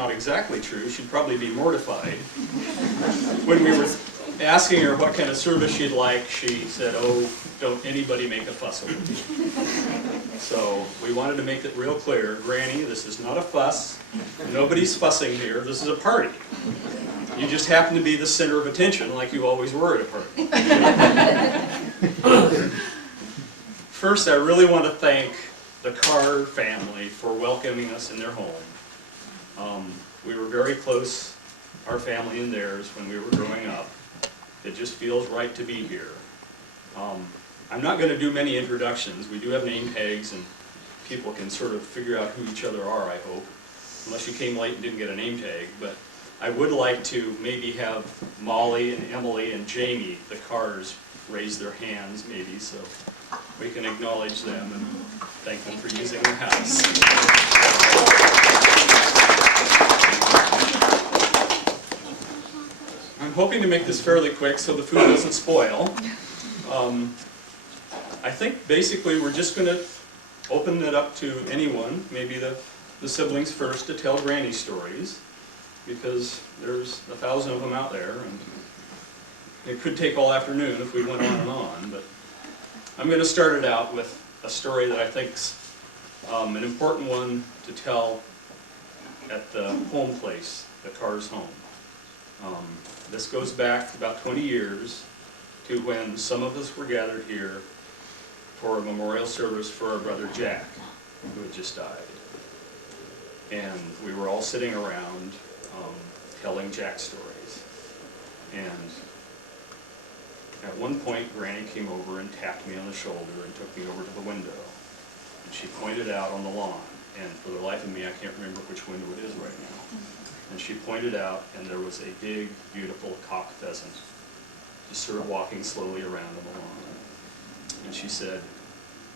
not exactly true. She'd probably be mortified. When we were asking her what kind of service she'd like, she said, "Oh, don't anybody make a fuss over me." So we wanted to make it real clear, Granny, this is not a fuss. Nobody's fussing here. This is a party. You just happen to be the center of attention like you always were at a party. First, I really want to thank the Carr family for welcoming us in their home. We were very close, our family and theirs, when we were growing up. It just feels right to be here. I'm not going to do many introductions. We do have name tags, and people can sort of figure out who each other are, I hope, unless you came late and didn't get a name tag. But I would like to maybe have Molly and Emily and Jamie, the Carrs, raise their hands, maybe, so we can acknowledge them and thank them for using the house. I'm hoping to make this fairly quick so the food doesn't spoil. I think basically we're just going to open it up to anyone, maybe the siblings first, to tell Granny stories, because there's 1,000 of them out there, and it could take all afternoon if we went on and on. But I'm going to start it out with a story that I think's an important one to tell at the home place, the Carr's home. This goes back about 20 years to when some of us were gathered here for a memorial service for our brother Jack, who had just died. And we were all sitting around telling Jack stories. And at one point, Granny came over and tapped me on the shoulder and took me over to the window. And she pointed out on the lawn, and for the life of me, I can't remember which window it is right now. And she pointed out, and there was a big, beautiful cock pheasant just sort of walking slowly around on the lawn. And she said,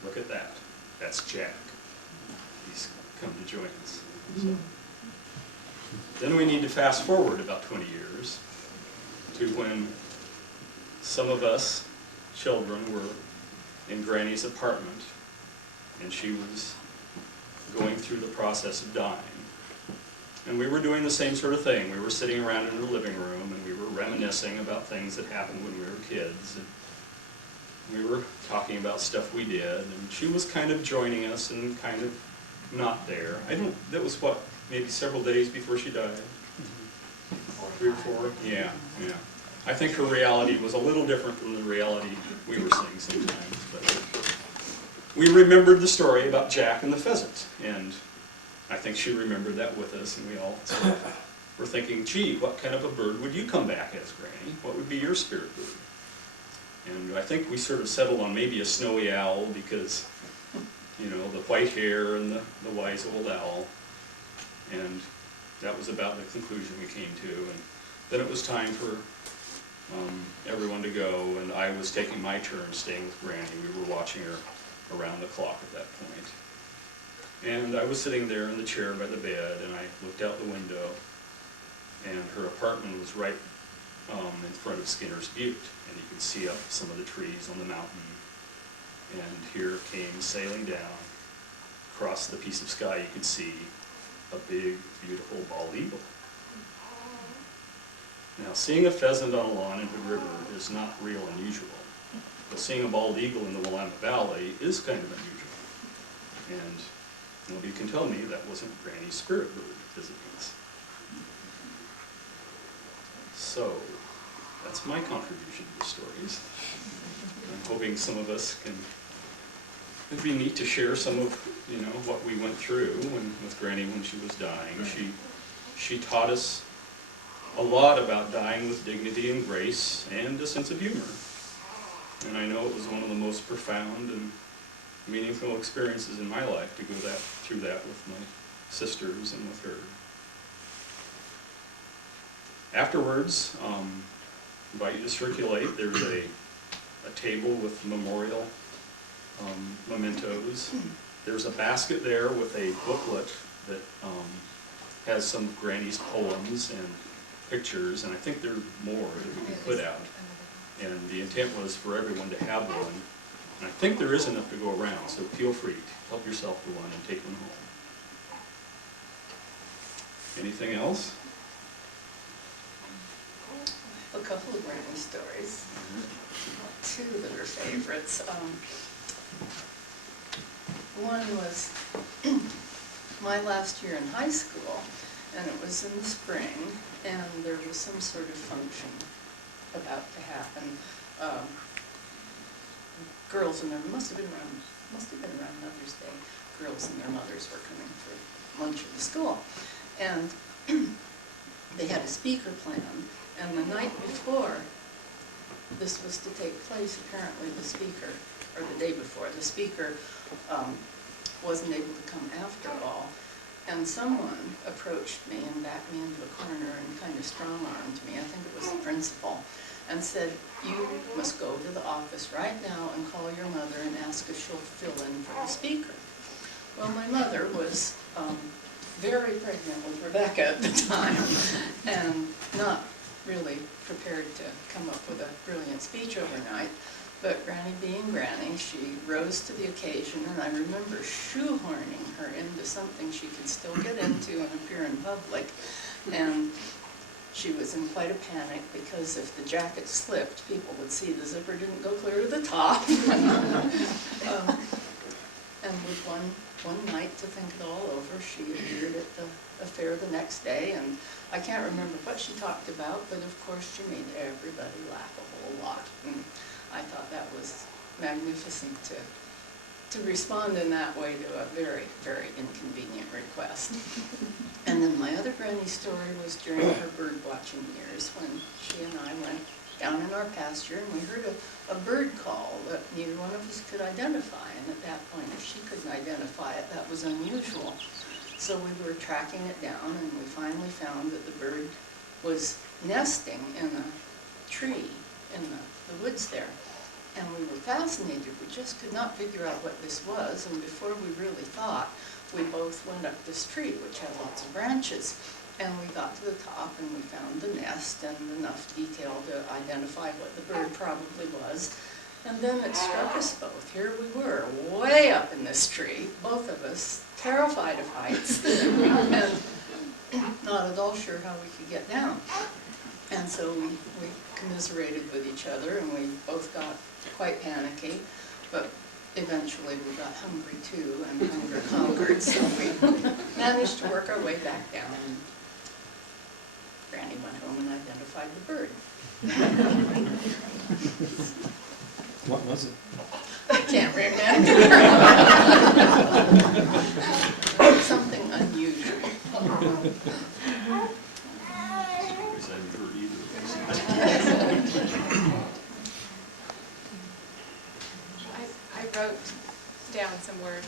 "Look at that. That's Jack. He's come to join us." So, then we need to fast forward about 20 years to when some of us children were in Granny's apartment, and she was going through the process of dying. And we were doing the same sort of thing. We were sitting around in her living room, and we were reminiscing about things that happened when we were kids. And we were talking about stuff we did, and she was kind of joining us and kind of not there. That was what, maybe several days before she died? 3 or 4? Yeah. I think her reality was a little different from the reality we were seeing sometimes. But we remembered the story about Jack and the pheasant, and I think she remembered that with us, and we all sort of were thinking, gee, what kind of a bird would you come back as, Granny? What would be your spirit bird? And I think we sort of settled on maybe a snowy owl because, you know, the white hair and the wise old owl. And that was about the conclusion we came to. And then it was time for everyone to go, and I was taking my turn staying with Granny. We were watching her around the clock at that point. And I was sitting there in the chair by the bed, and I looked out the window, and her apartment was right in front of Skinner's Butte, and you could see up some of the trees on the mountain. And here came sailing down across the piece of sky, you could see a big, beautiful bald eagle. Now, seeing a pheasant on a lawn in Hood River is not real unusual, but seeing a bald eagle in the Willamette Valley is kind of unusual. And nobody can tell me that wasn't Granny's spirit bird visiting us. So, that's my contribution to the stories. I'm hoping some of us can, it'd be neat to share some of, you know, what we went through with Granny when she was dying. She taught us a lot about dying with dignity and grace and a sense of humor. And I know it was one of the most profound and meaningful experiences in my life to go through that with my sisters and with her. Afterwards, I invite you to circulate. There's a table with memorial mementos. There's a basket there with a booklet that has some of Granny's poems and pictures, and I think there are more that we can put out. And the intent was for everyone to have one. And I think there is enough to go around, so feel free to help yourself to one and take one home. Anything else? A couple of Granny stories. Two that are favorites. One was my last year in high school, and it was in the spring, and there was some sort of function about to happen. Girls and their must have been around Mother's Day. Girls and their mothers were coming for lunch at the school, and they had a speaker planned. And the night before this was to take place, apparently the speaker, or the day before, the speaker wasn't able to come after all. And someone approached me and backed me into a corner and kind of strong-armed me, I think it was the principal, and said, "You must go to the office right now and call your mother and ask if she'll fill in for the speaker." Well, my mother was very pregnant with Rebecca at the time, and not really prepared to come up with a brilliant speech overnight. But Granny being Granny, she rose to the occasion, and I remember shoehorning her into something she could still get into and appear in public. And she was in quite a panic because if the jacket slipped, people would see the zipper didn't go clear to the top. And with one night, to think it all over, she appeared at the affair the next day, and I can't remember what she talked about, but of course she made everybody laugh a whole lot. And I thought that was magnificent to respond in that way to a very, very inconvenient request. And then my other Granny story was during her bird watching years, when she and I went down in our pasture and we heard a bird call that neither one of us could identify. And at that point, if she couldn't identify it, that was unusual. So we were tracking it down, and we finally found that the bird was nesting in a tree in the woods there. And we were fascinated. We just could not figure out what this was. And before we really thought, we both went up this tree, which had lots of branches. And we got to the top, and we found the nest and enough detail to identify what the bird probably was. And then it struck us both. Here we were, way up in this tree, both of us, terrified of heights, and not at all sure how we could get down. And so we commiserated with each other, and we both got quite panicky, but eventually we got hungry too, and hunger conquered, so we managed to work our way back down. And Granny went home and identified the bird. What was it? I can't remember. Something unusual. I wrote down some words.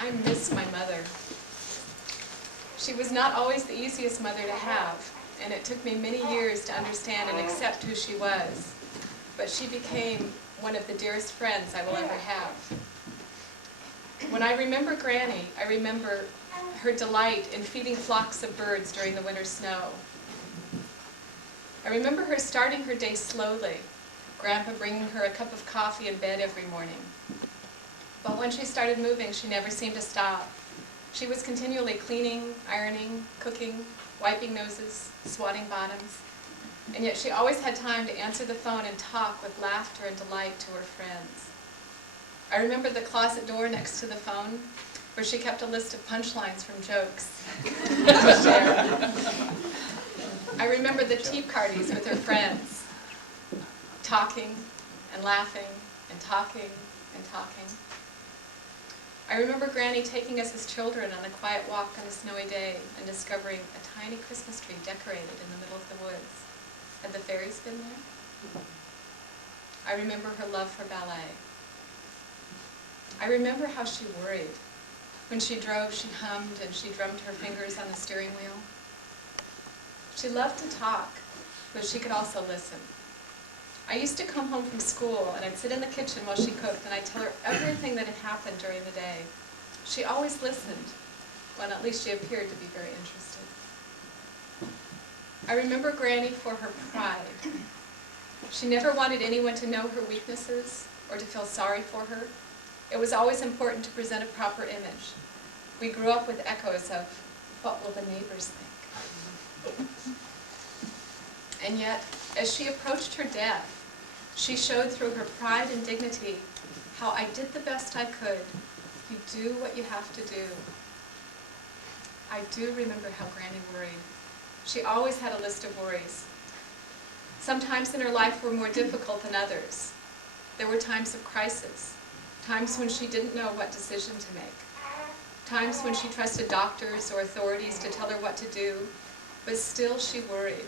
I miss my mother. She was not always the easiest mother to have, and it took me many years to understand and accept who she was. But she became one of the dearest friends I will ever have. When I remember Granny, I remember her delight in feeding flocks of birds during the winter snow. I remember her starting her day slowly, Grandpa bringing her a cup of coffee in bed every morning. But when she started moving, she never seemed to stop. She was continually cleaning, ironing, cooking, wiping noses, swatting bottoms, and yet she always had time to answer the phone and talk with laughter and delight to her friends. I remember the closet door next to the phone, where she kept a list of punchlines from jokes to share. I remember the tea parties with her friends, talking and laughing and talking and talking. I remember Granny taking us as children on a quiet walk on a snowy day and discovering a tiny Christmas tree decorated in the middle of the woods. Had the fairies been there? I remember her love for ballet. I remember how she worried. When she drove, she hummed and she drummed her fingers on the steering wheel. She loved to talk, but she could also listen. I used to come home from school, and I'd sit in the kitchen while she cooked, and I'd tell her everything that had happened during the day. She always listened, when at least she appeared to be very interested. I remember Granny for her pride. She never wanted anyone to know her weaknesses or to feel sorry for her. It was always important to present a proper image. We grew up with echoes of, what will the neighbors think? And yet, as she approached her death, she showed through her pride and dignity how I did the best I could. You do what you have to do. I do remember how Granny worried. She always had a list of worries. Sometimes in her life were more difficult than others. There were times of crisis, times when she didn't know what decision to make, times when she trusted doctors or authorities to tell her what to do, but still she worried.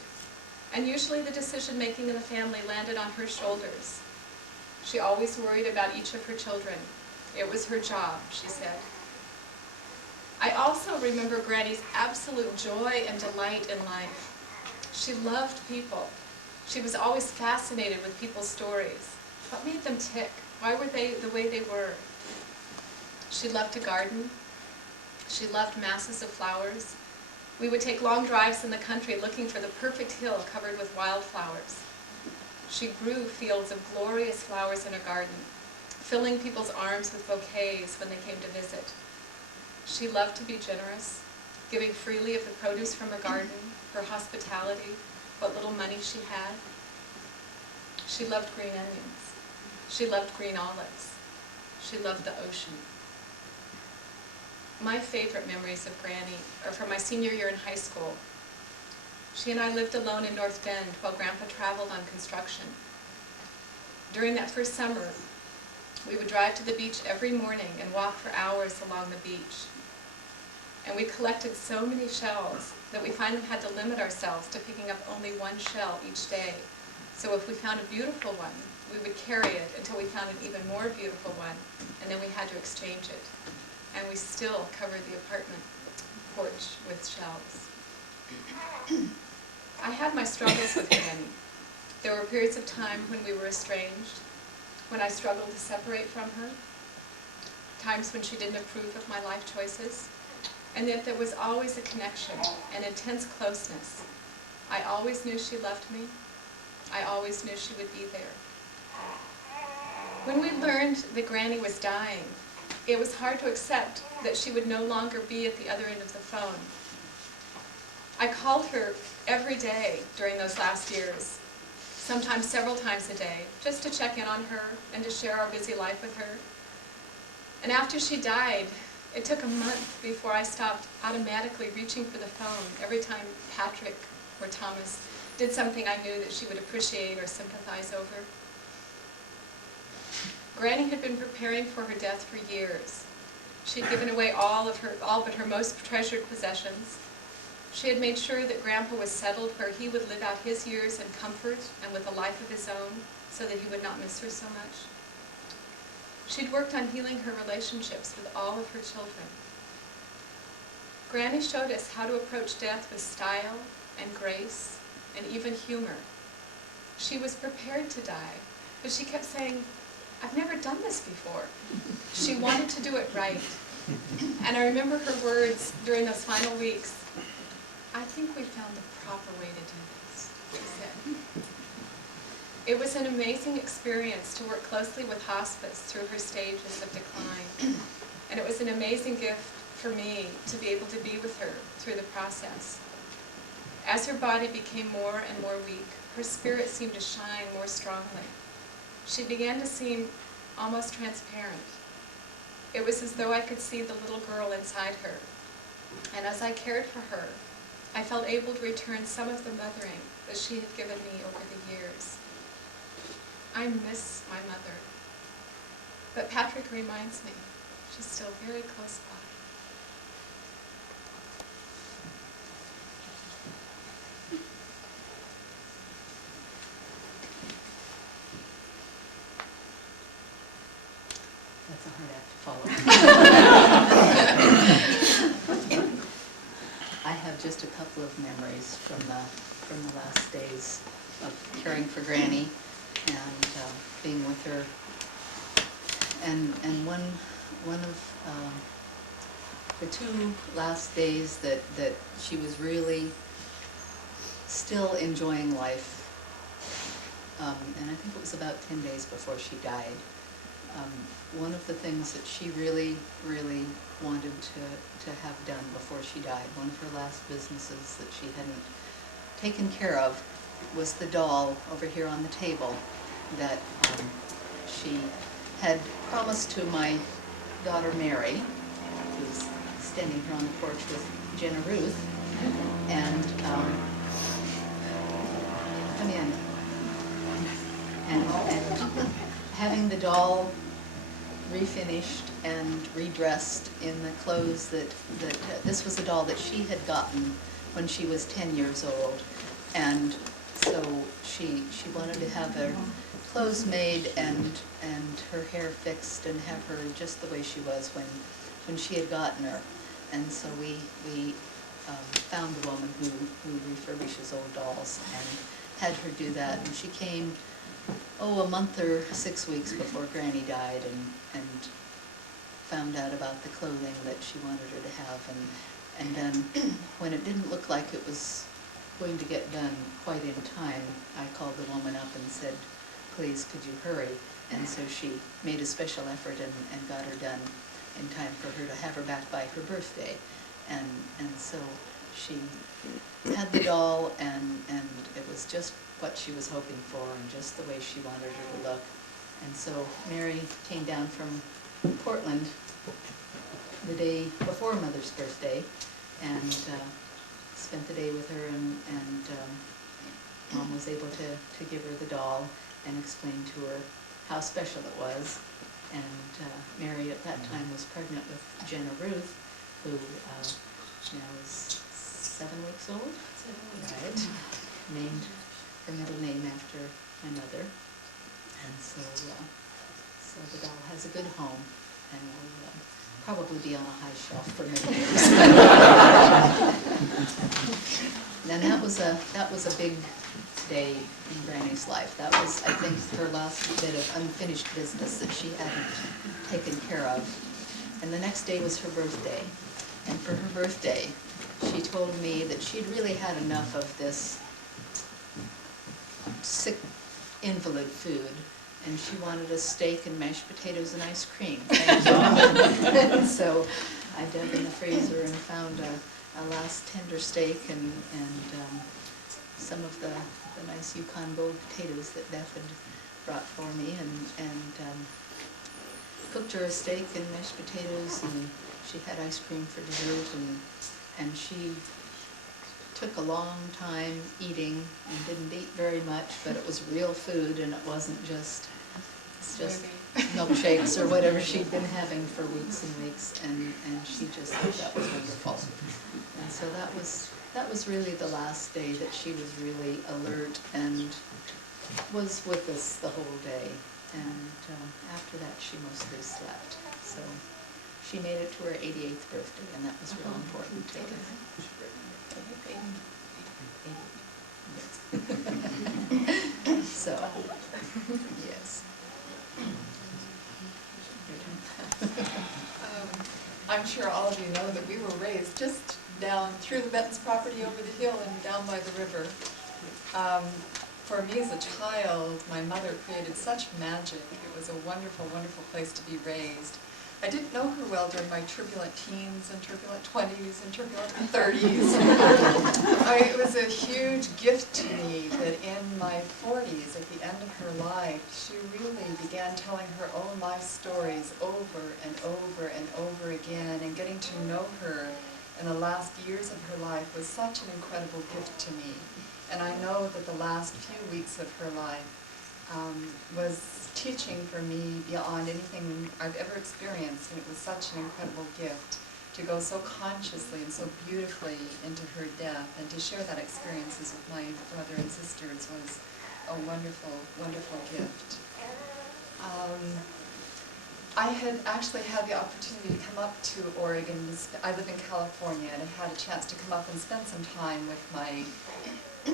And usually the decision-making in the family landed on her shoulders. She always worried about each of her children. It was her job, she said. I also remember Granny's absolute joy and delight in life. She loved people. She was always fascinated with people's stories. What made them tick? Why were they the way they were? She loved to garden. She loved masses of flowers. We would take long drives in the country looking for the perfect hill covered with wildflowers. She grew fields of glorious flowers in her garden, filling people's arms with bouquets when they came to visit. She loved to be generous, giving freely of the produce from her garden, her hospitality, what little money she had. She loved green onions. She loved green olives. She loved the ocean. My favorite memories of Granny are from my senior year in high school. She and I lived alone in North Bend while Grandpa traveled on construction. During that first summer, we would drive to the beach every morning and walk for hours along the beach. And we collected so many shells that we finally had to limit ourselves to picking up only one shell each day. So if we found a beautiful one, we would carry it until we found an even more beautiful one, and then we had to exchange it. And we still covered the apartment porch with shells. I had my struggles with Granny. There were periods of time when we were estranged, when I struggled to separate from her, times when she didn't approve of my life choices, and yet there was always a connection, an intense closeness. I always knew she loved me. I always knew she would be there. When we learned that Granny was dying, it was hard to accept that she would no longer be at the other end of the phone. I called her every day during those last years, sometimes several times a day, just to check in on her and to share our busy life with her. And after she died, it took a month before I stopped automatically reaching for the phone every time Patrick or Thomas did something I knew that she would appreciate or sympathize over. Granny had been preparing for her death for years. She'd given away all but her most treasured possessions. She had made sure that Grandpa was settled where he would live out his years in comfort and with a life of his own so that he would not miss her so much. She'd worked on healing her relationships with all of her children. Granny showed us how to approach death with style and grace and even humor. She was prepared to die, but she kept saying, "I've never done this before." She wanted to do it right. And I remember her words during those final weeks, "I think we found the proper way to do this," she said. It was an amazing experience to work closely with hospice through her stages of decline. And it was an amazing gift for me to be able to be with her through the process. As her body became more and more weak, her spirit seemed to shine more strongly. She began to seem almost transparent. It was as though I could see the little girl inside her. And as I cared for her, I felt able to return some of the mothering that she had given me over the years. I miss my mother. But Patrick reminds me, she's still very close by. That's a hard act to follow. I have just a couple of memories from the last days of caring for Granny and being with her. And one of the two last days that she was really still enjoying life, and I think it was about 10 days before she died. one of the things that she really, really wanted to have done before she died, one of her last businesses that she hadn't taken care of, was the doll over here on the table that she had promised to my daughter Mary, who's standing here on the porch with Jenna Ruth, and come in. And having the doll refinished and redressed in the clothes that this was a doll that she had gotten when she was 10 years old, and so she wanted to have her clothes made and her hair fixed and have her just the way she was when she had gotten her. And so we found a woman who refurbishes old dolls and had her do that. And she came, a month or 6 weeks before Granny died, and found out about the clothing that she wanted her to have. And then when it didn't look like it was going to get done quite in time, I called the woman up and said, please, could you hurry? And so she made a special effort and got her done in time for her to have her back by her birthday. And so she had the doll, and it was just what she was hoping for and just the way she wanted her to look. And so Mary came down from Portland the day before Mother's birthday and spent the day with her, and Mom was able to give her the doll and explain to her how special it was. And Mary at that time was pregnant with Jenna Ruth, who now is 7 weeks old. Right. Named her middle name after my mother. And so the doll has a good home and will probably be on a high shelf for many years. And that was a big day in Granny's life. That was, I think, her last bit of unfinished business that she hadn't taken care of. And the next day was her birthday. And for her birthday, she told me that she'd really had enough of this sick invalid food, and she wanted a steak and mashed potatoes and ice cream. And so I dug in the freezer and found a last tender steak and some of the nice Yukon Gold potatoes that Beth had brought for me, and cooked her a steak and mashed potatoes, and she had ice cream for dessert, and she took a long time eating and didn't eat very much, but it was real food, and it wasn't just milkshakes or whatever she'd been having for weeks and weeks, and she just thought that was wonderful. And so that was really the last day that she was really alert and was with us the whole day. And after that, she mostly slept. So she made it to her 88th birthday, and that was real important to her. So, yes. I'm sure all of you know that we were raised just down through the Benton's property over the hill and down by the river. For me as a child, my mother created such magic. It was a wonderful, wonderful place to be raised. I didn't know her well during my turbulent teens and turbulent 20s and turbulent 30s. It was a huge gift to me that in my 40s, at the end of her life, she really began telling her own life stories over and over and over again, and getting to know her in the last years of her life was such an incredible gift to me. And I know that the last few weeks of her life was teaching for me beyond anything I've ever experienced, and it was such an incredible gift to go so consciously and so beautifully into her death, and to share that experiences with my brother and sisters was a wonderful, wonderful gift. I had actually had the opportunity to come up to Oregon. I live in California, and I had a chance to come up and spend some time with my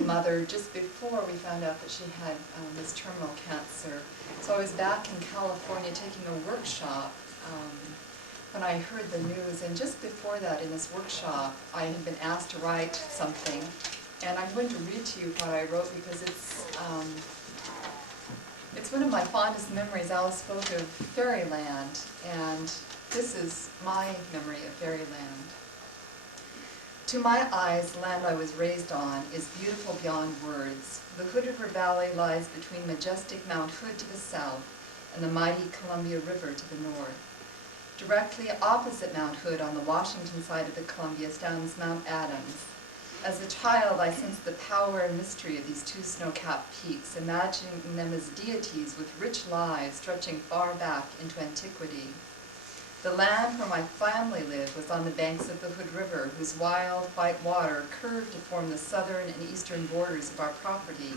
mother just before we found out that she had this terminal cancer. So I was back in California taking a workshop when I heard the news, and just before that in this workshop I had been asked to write something, and I'm going to read to you what I wrote because it's It's one of my fondest memories. Alice spoke of fairyland, and this is my memory of fairyland. To my eyes, the land I was raised on is beautiful beyond words. The Hood River Valley lies between majestic Mount Hood to the south and the mighty Columbia River to the north. Directly opposite Mount Hood on the Washington side of the Columbia stands Mount Adams. As a child, I sensed the power and mystery of these two snow-capped peaks, imagining them as deities with rich lives stretching far back into antiquity. The land where my family lived was on the banks of the Hood River, whose wild white water curved to form the southern and eastern borders of our property.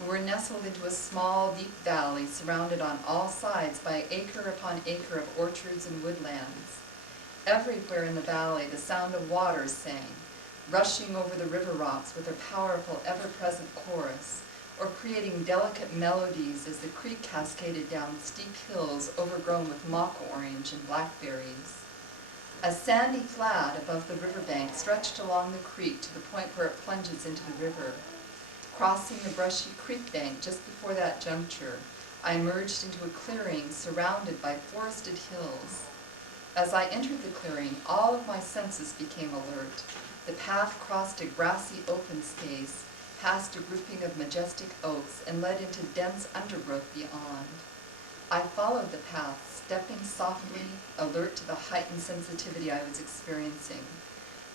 We were nestled into a small, deep valley surrounded on all sides by acre upon acre of orchards and woodlands. Everywhere in the valley, the sound of waters sang, rushing over the river rocks with their powerful, ever-present chorus, or creating delicate melodies as the creek cascaded down steep hills overgrown with mock orange and blackberries. A sandy flat above the riverbank stretched along the creek to the point where it plunges into the river. Crossing the brushy creek bank just before that juncture, I emerged into a clearing surrounded by forested hills. As I entered the clearing, all of my senses became alert. The path crossed a grassy open space, past a grouping of majestic oaks, and led into dense undergrowth beyond. I followed the path, stepping softly, alert to the heightened sensitivity I was experiencing.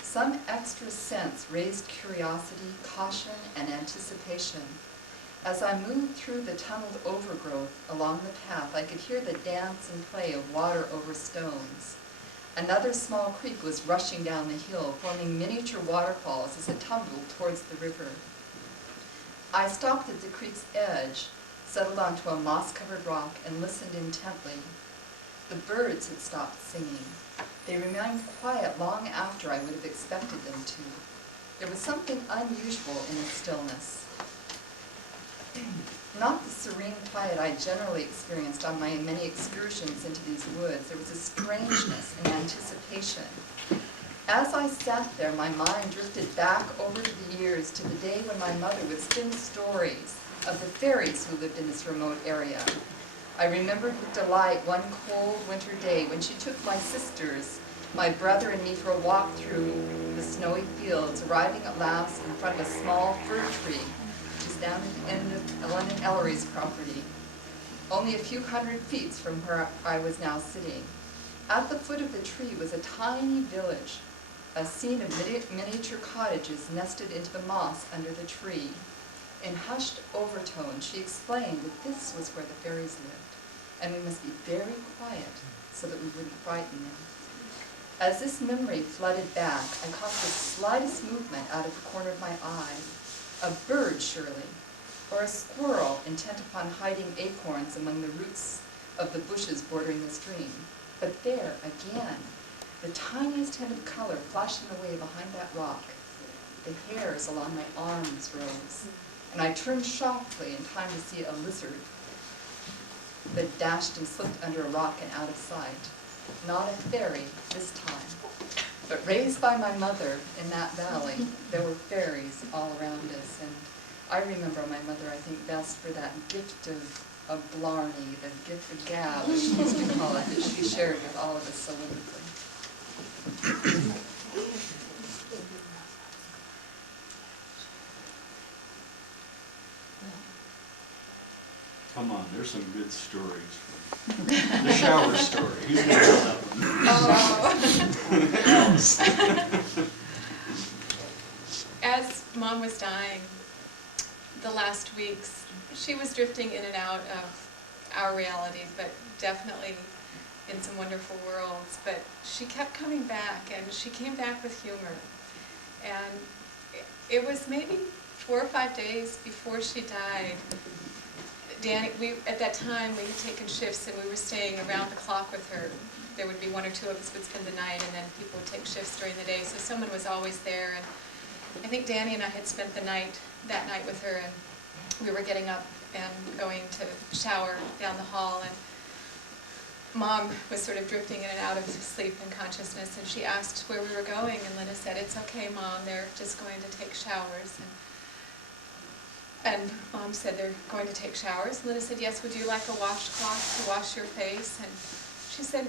Some extra sense raised curiosity, caution, and anticipation. As I moved through the tunneled overgrowth along the path, I could hear the dance and play of water over stones. Another small creek was rushing down the hill, forming miniature waterfalls as it tumbled towards the river. I stopped at the creek's edge, settled onto a moss-covered rock, and listened intently. The birds had stopped singing. They remained quiet long after I would have expected them to. There was something unusual in the stillness. Not the serene quiet I generally experienced on my many excursions into these woods. There was a strangeness and anticipation. As I sat there, my mind drifted back over the years to the day when my mother would spin stories of the fairies who lived in this remote area. I remembered with delight one cold winter day when she took my sisters, my brother and me for a walk through the snowy fields, arriving at last in front of a small fir tree down at the end of Ellen and Ellery's property, only a few hundred feet from where I was now sitting. At the foot of the tree was a tiny village, a scene of miniature cottages nested into the moss under the tree. In hushed overtones, she explained that this was where the fairies lived, and we must be very quiet so that we wouldn't frighten them. As this memory flooded back, I caught the slightest movement out of the corner of my eye. A bird, surely, or a squirrel intent upon hiding acorns among the roots of the bushes bordering the stream. But there, again, the tiniest hint of color flashing away behind that rock. The hairs along my arms rose, and I turned sharply in time to see a lizard that dashed and slipped under a rock and out of sight. Not a fairy this time. But raised by my mother in that valley, there were fairies all around us. And I remember my mother, I think, best for that gift of blarney, the gift of gab, as she used to call it, that she shared with all of us so wonderfully. Come on, there's some good stories. The shower story. Who's going to tell that one? As Mom was dying, the last weeks, she was drifting in and out of our reality, but definitely in some wonderful worlds. But she kept coming back, and she came back with humor. And it was maybe 4 or 5 days before she died. Danny, at that time, we had taken shifts and we were staying around the clock with her. There would be 1 or 2 of us would spend the night, and then people would take shifts during the day, so someone was always there. And I think Danny and I had spent that night with her, and we were getting up and going to shower down the hall, and Mom was sort of drifting in and out of sleep and consciousness, and she asked where we were going, and Linda said, "It's okay, Mom, they're just going to take showers." And And Mom said they're going to take showers. And Linda said, yes, would you like a washcloth to wash your face? And she said,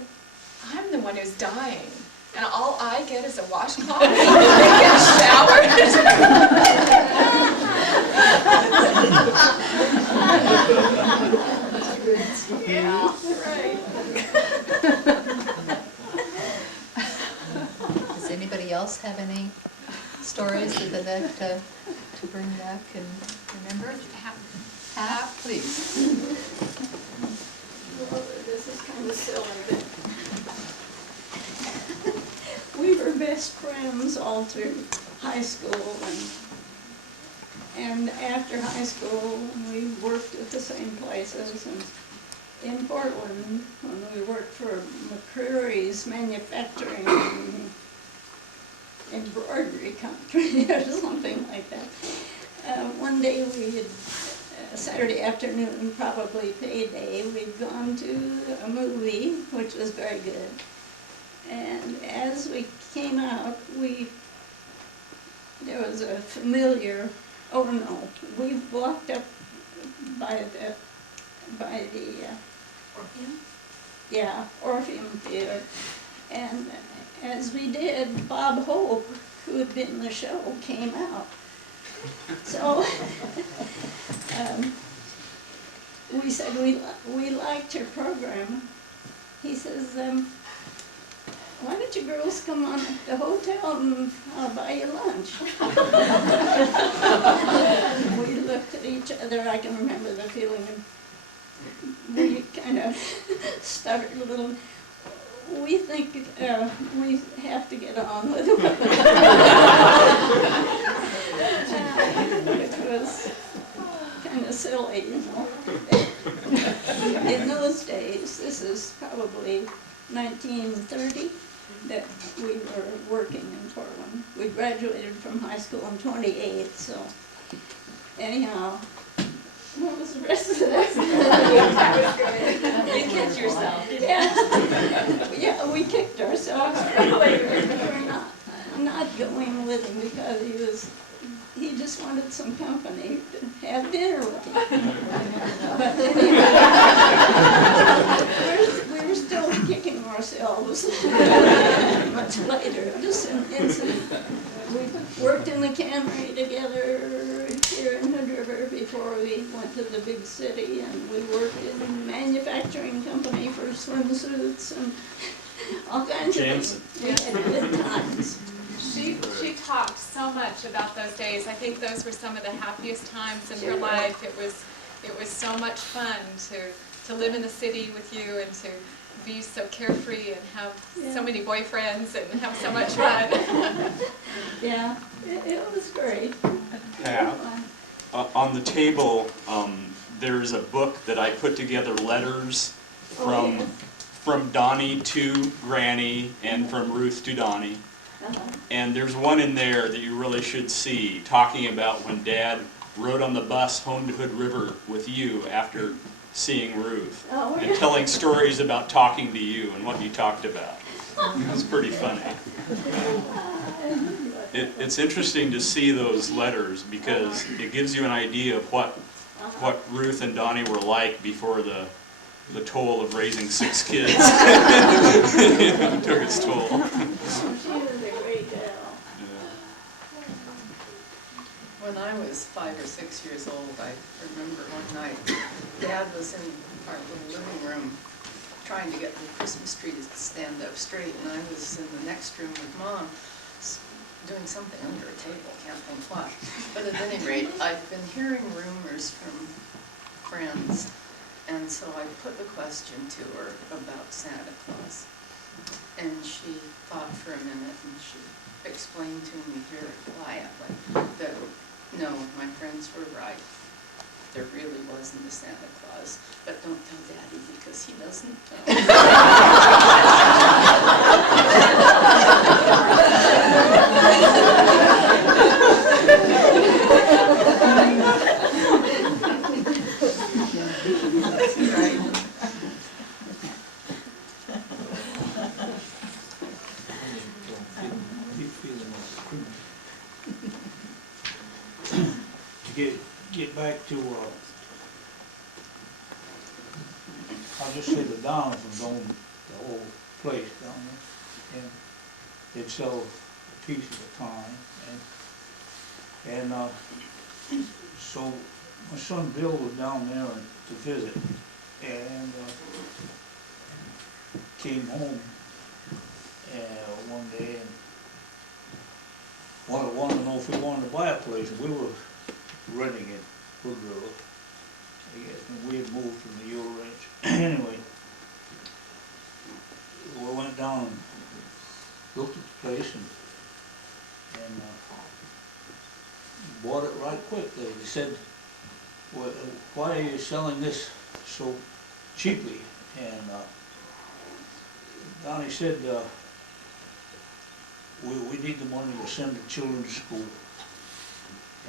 I'm the one who's dying, and all I get is a washcloth. They get showers. Yeah, right. Does anybody else have any stories that they'd like to bring back and remember? Hap, please. Well, this is kind of silly, but we were best friends all through high school, and after high school, we worked at the same places. And in Portland, when we worked for McCreary's manufacturing embroidery company or something like that, one day we had, Saturday afternoon, probably payday, we'd gone to a movie, which was very good. And as we came out, there was a familiar, oh no, we walked up by the Orpheum? yeah, Orpheum Theater. And as we did, Bob Hope, who had been in the show, came out. So we said we liked your program. He says, why don't you girls come on at the hotel and I'll buy you lunch. We looked at each other. I can remember the feeling, and we kind of stuttered a little. We think we have to get on with it. It was kind of silly, you know. In those days, this is probably 1930, that we were working in Portland. We graduated from high school in 28, so anyhow, what was the rest of that? You kicked yourself, didn't you? Yeah, we kicked ourselves. We're not going with him because he just wanted some company to have dinner with him. But anyway, we were still kicking ourselves much later. Just an incident. We worked in the cannery together here in Hood River before we went to the big city, and we worked in a manufacturing company for swimsuits and all kinds of things. We had good times. She talked so much about those days. I think those were some of the happiest times in her life. It was so much fun to live in the city with you and to be so carefree and have so many boyfriends and have so much fun. Yeah, it was great. Pat, on the table, there's a book that I put together, letters from Donnie to Granny and from Ruth to Donnie. And there's one in there that you really should see, talking about when Dad rode on the bus home to Hood River with you after seeing Ruth, and telling stories about talking to you and what you talked about. It's pretty funny. It's interesting to see those letters because it gives you an idea of what Ruth and Donnie were like before the toll of raising 6 kids took its toll. She was a great gal. When I was 5 or 6 years old, I remember one night, Dad was in our little living room trying to get the Christmas tree to stand up straight, and I was in the next room with Mom doing something under a table, can't think what. But at any rate, I'd been hearing rumors from friends, and so I put the question to her about Santa Claus. And she thought for a minute, and she explained to me very quietly that, no, my friends were right. There really wasn't a Santa Claus. But don't tell Daddy because he doesn't Did you get get back to, I'll just say the Donaldsons owned the whole place down there, and they'd sell a piece at a time, and so my son Bill was down there to visit, and came home one day and wanted to know if we wanted to buy a place, and we were renting in Hood River, I guess, and we had moved from the Euro Ranch. Anyway, we went down and looked at the place and bought it right quick. They said, well, why are you selling this so cheaply? And Donnie said, we need the money to send the children to school.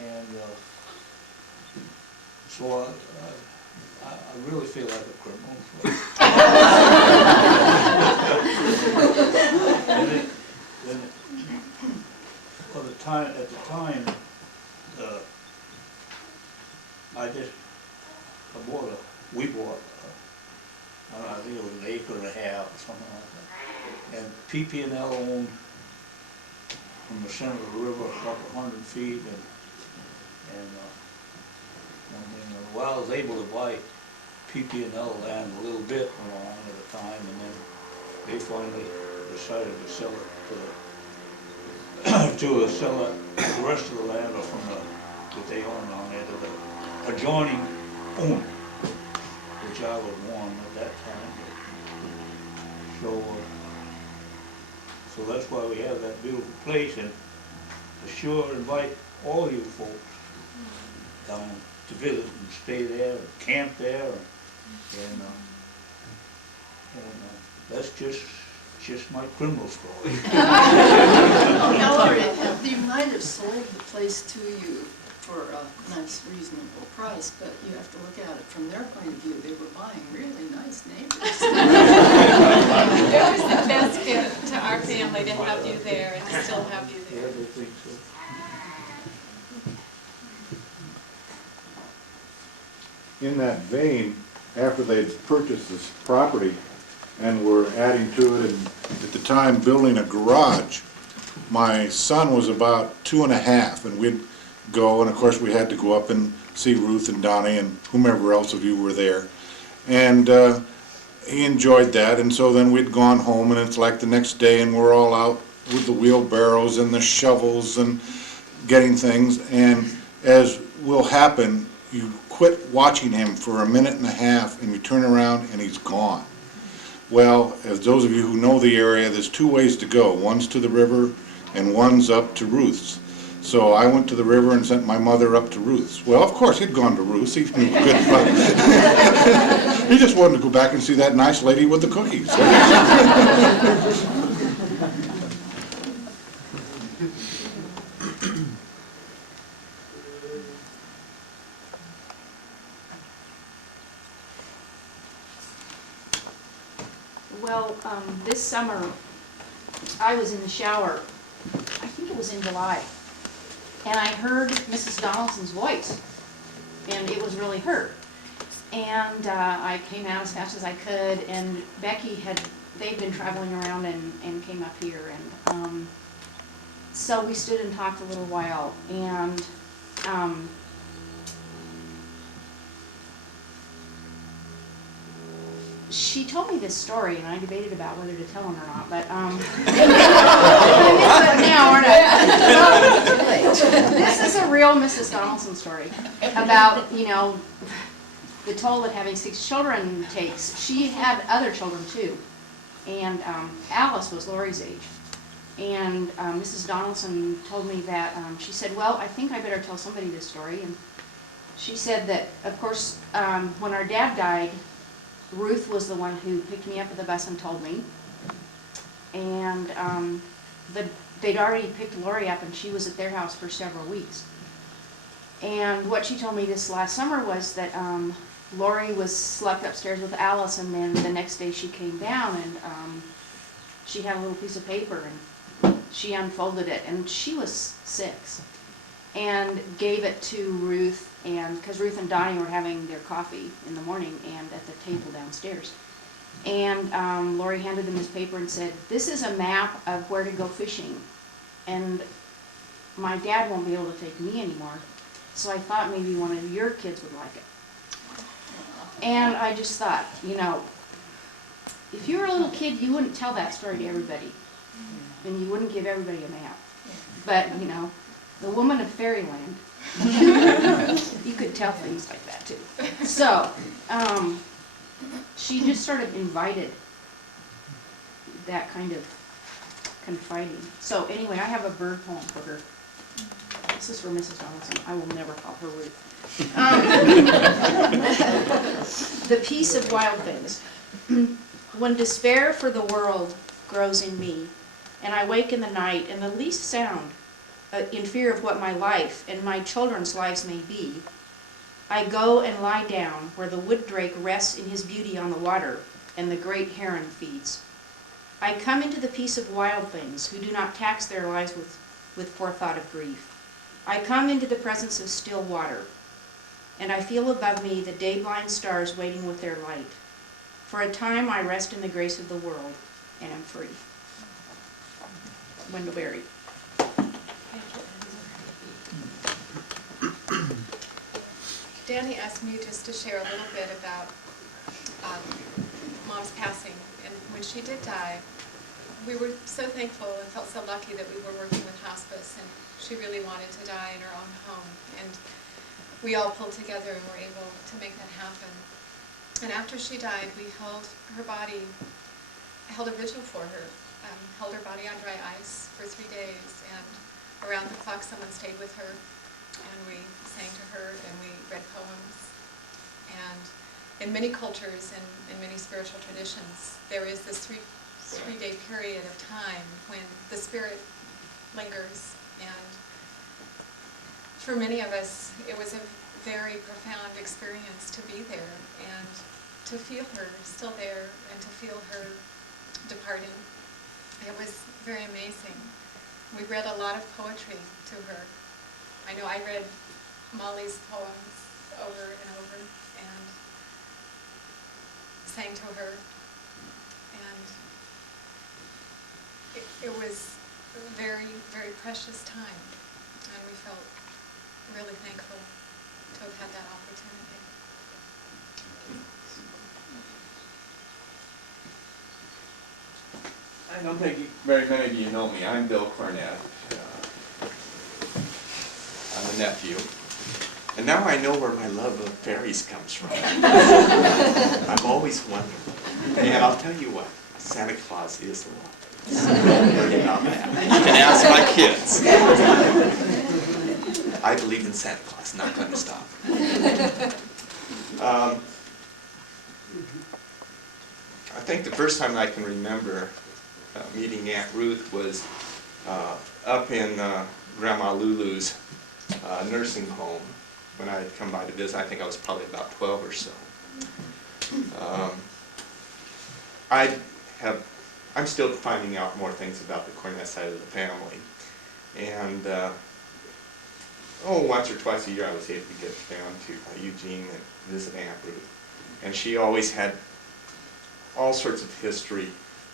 And so I really feel like a criminal. At the time, we bought, I think it was an acre and a half or something like that. And PP&L owned from the center of the river up 100 feet, and while I was able to buy PP&L land a little bit along at a time, and then they finally decided to sell it to sell the rest of the land that they own on there to the adjoining owner, which I was one at that time. So that's why we have that beautiful place, and I sure invite all you folks down to visit and stay there and camp there, and that's just my criminal story. Ellery, you might have sold the place to you for a nice, reasonable price, but you have to look at it from their point of view. They were buying really nice neighbors. It was the best gift to our family to have you there and to still have you Yeah, there. I think so. In that vein, after they'd purchased this property and were adding to it and at the time building a garage, my son was about 2.5, and we'd go, and of course we had to go up and see Ruth and Donnie and whomever else of you were there. And he enjoyed that, and so then we'd gone home, and it's like the next day and we're all out with the wheelbarrows and the shovels and getting things, and as will happen, you quit watching him for a minute and a half and you turn around and he's gone. Well, as those of you who know the area, there's 2 ways to go. One's to the river and one's up to Ruth's. So I went to the river and sent my mother up to Ruth's. Well, of course he'd gone to Ruth's. He knew good fun. He just wanted to go back and see that nice lady with the cookies. Well, this summer, I was in the shower, I think it was in July, and I heard Mrs. Donaldson's voice, and it was really her. And I came out as fast as I could, and Becky they'd been traveling around and came up here, and so we stood and talked a little while, and she told me this story, and I debated about whether to tell him or not, but I'm into it now, aren't I? This is a real Mrs. Donaldson story about, the toll that having 6 children takes. She had other children too, and Alice was Lori's age. And Mrs. Donaldson told me that, she said, well, I think I better tell somebody this story. And she said that, of course, when our dad died, Ruth was the one who picked me up at the bus and told me. And they'd already picked Lori up, and she was at their house for several weeks. And what she told me this last summer was that Lori was slept upstairs with Alice, and then the next day she came down, and she had a little piece of paper, and she unfolded it, and she was 6, and gave it to Ruth and, because Ruth and Donnie were having their coffee in the morning and at the table downstairs. And Lori handed them this paper and said, "This is a map of where to go fishing. And my dad won't be able to take me anymore, so I thought maybe one of your kids would like it." And I just thought, you know, if you were a little kid, you wouldn't tell that story to everybody, and you wouldn't give everybody a map. But, you know, the woman of fairyland, you could tell things like that too. So, she just sort of invited that kind of confiding. So anyway, I have a bird poem for her. This is for Mrs. Donaldson. I will never call her Ruth. The Peace of Wild Things. When despair for the world grows in me, and I wake in the night, and the least sound, in fear of what my life and my children's lives may be, I go and lie down where the wood drake rests in his beauty on the water, and the great heron feeds. I come into the peace of wild things who do not tax their lives with forethought of grief. I come into the presence of still water, and I feel above me the day-blind stars waiting with their light. For a time I rest in the grace of the world, and am free. Wendell Berry. Danny asked me just to share a little bit about Mom's passing. And when she did die, we were so thankful and felt so lucky that we were working with hospice, and she really wanted to die in her own home. And we all pulled together and were able to make that happen. And after she died, we held her body, held a vigil for her, held her body on dry ice for 3 days, and around the clock someone stayed with her, and we sang to her, and we read poems. And in many cultures and in many spiritual traditions, there is this three-day period of time when the spirit lingers. And for many of us, it was a very profound experience to be there and to feel her still there and to feel her departing. It was very amazing. We read a lot of poetry to her. I know I read Molly's poems over and over and sang to her. And it was a very, very precious time. And we felt really thankful to have had that opportunity. I don't think very many of you know me. I'm Bill Cornett. I'm a nephew. And now I know where my love of fairies comes from. I've always wondered. And I'll tell you what, Santa Claus is alive. So don't worry about that. You can ask my kids. I believe in Santa Claus, not going to stop. I think the first time I can remember meeting Aunt Ruth was up in Grandma Lulu's nursing home when I had come by to visit. I think I was probably about 12 or so. I'm still finding out more things about the Cornett side of the family. And once or twice a year I was able to get down to Eugene and visit Aunt Ruth. And she always had all sorts of history,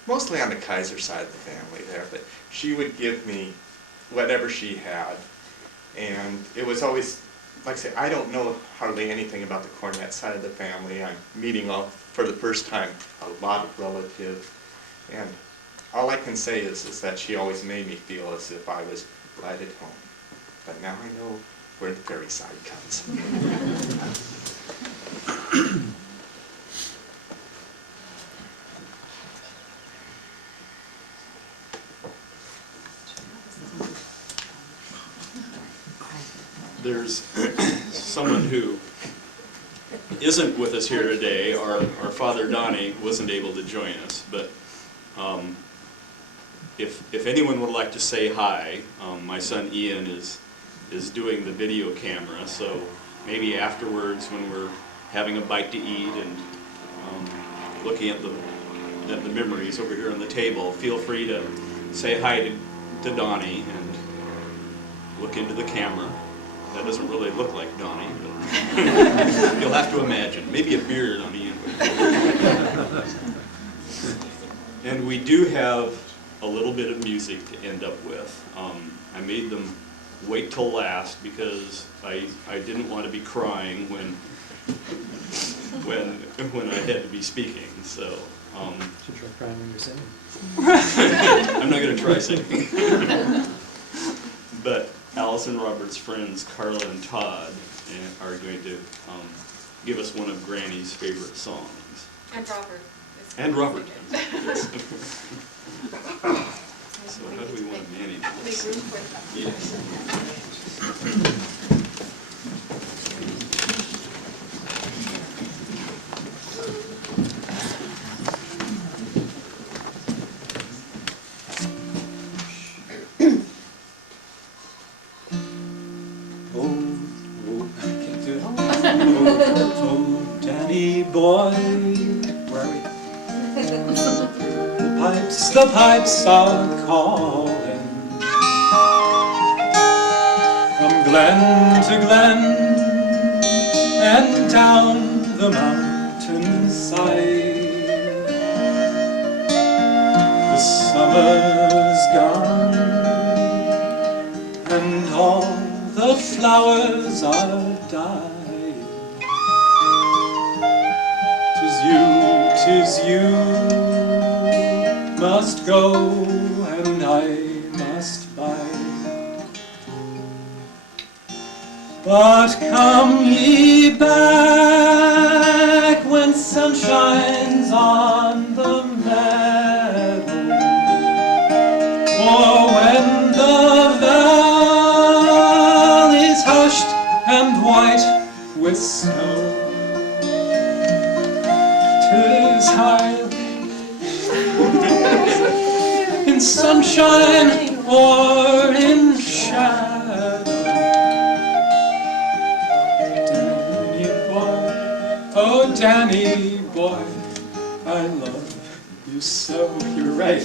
mostly on the Kaiser side of the family there, but she would give me whatever she had. And it was always, like I say, I don't know hardly anything about the Cornett side of the family. I'm meeting for the first time a lot of relatives. And all I can say is that she always made me feel as if I was right at home. But now I know where the fairy side comes. There's someone who isn't with us here today. Our father Donnie wasn't able to join us, but if anyone would like to say hi, my son Ian is doing the video camera, so maybe afterwards when we're having a bite to eat and looking at the memories over here on the table, feel free to say hi to Donnie and look into the camera. That doesn't really look like Donnie, but you'll have to imagine. Maybe a beard on the end. And we do have a little bit of music to end up with. I made them wait till last because I didn't want to be crying when I had to be speaking. So Should try crying when you're singing. I'm not going to try singing. But Allison Roberts' friends Carla and Todd are going to give us one of Granny's favorite songs. And Robert. And Robert. Yes. So how do we want to manage Make this? room for Yes. I can't do it. Oh, Danny boy, where are we? The pipes are calling from glen to glen and down the mountainside. The summer's gone and all the flowers are dying. 'Tis you must go and I must bide. But come ye back when sun shines on the meadow, or when the valley's hushed and white with snow. 'Tis high in sunshine or in shadow. Danny boy, oh Danny boy, I love you so. You're right.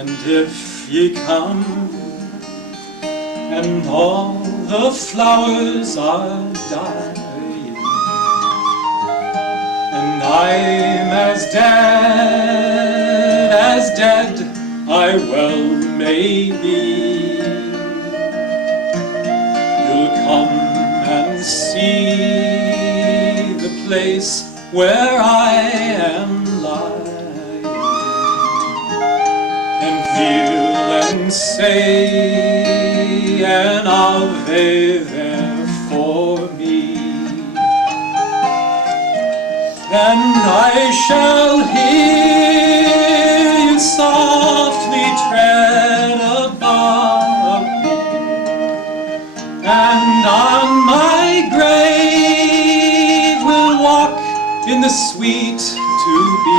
And if ye come, and all the flowers are dying, and I'm as dead I well may be, you'll come and see the place where I am lying, kneel and say an Ave there for me, and I shall hear you softly tread above me, and on my grave will walk in the sweet to be.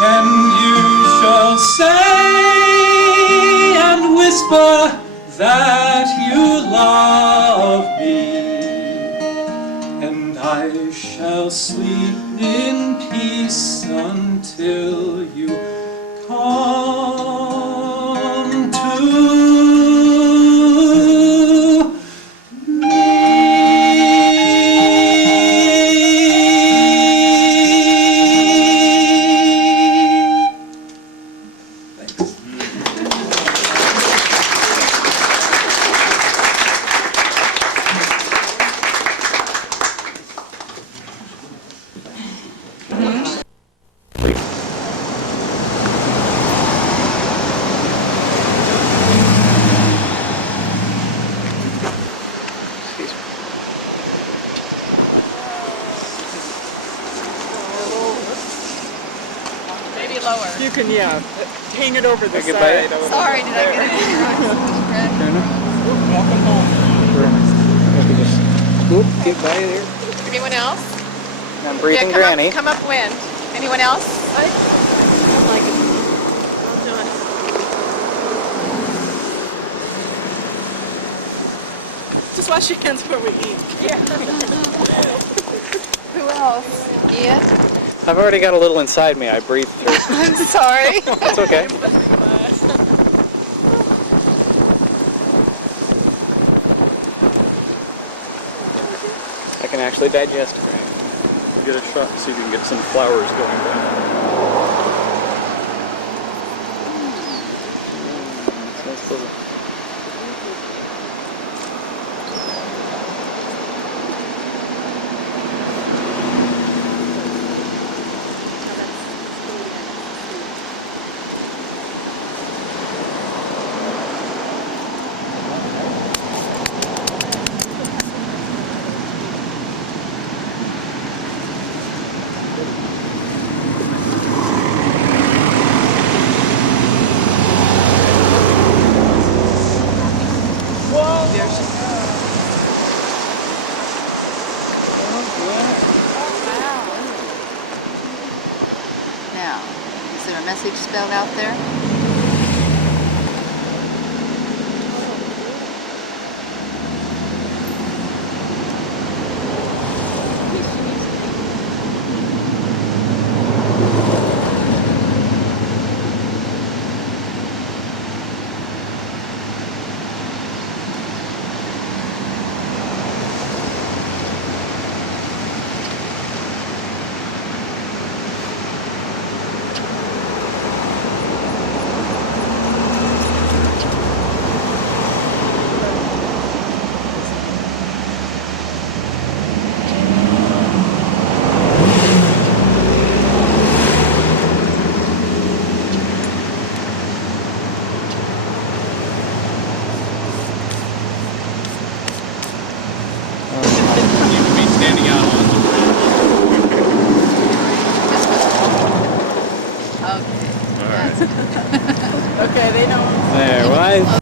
And you shall say and whisper that you love me, and I shall sleep in peace until you can, yeah, hang it over the Okay, side. bye. a little Sorry, bit did I there. get it in your eyes? Welcome home. I can just, whoop, get by there. Anyone else? I'm breathing Yeah, Granny. come upwind. Anyone else? I like it. I'm done. Just wash your hands before we eat. Who else? Ian? I've already got a little inside me I breathed through. I'm sorry. It's okay. I can actually digest it. Get a shot and see if you can get some flowers going down. Now, is there a message spelled out there? You can be standing out on the Okay. All right. Okay, they know. There, well,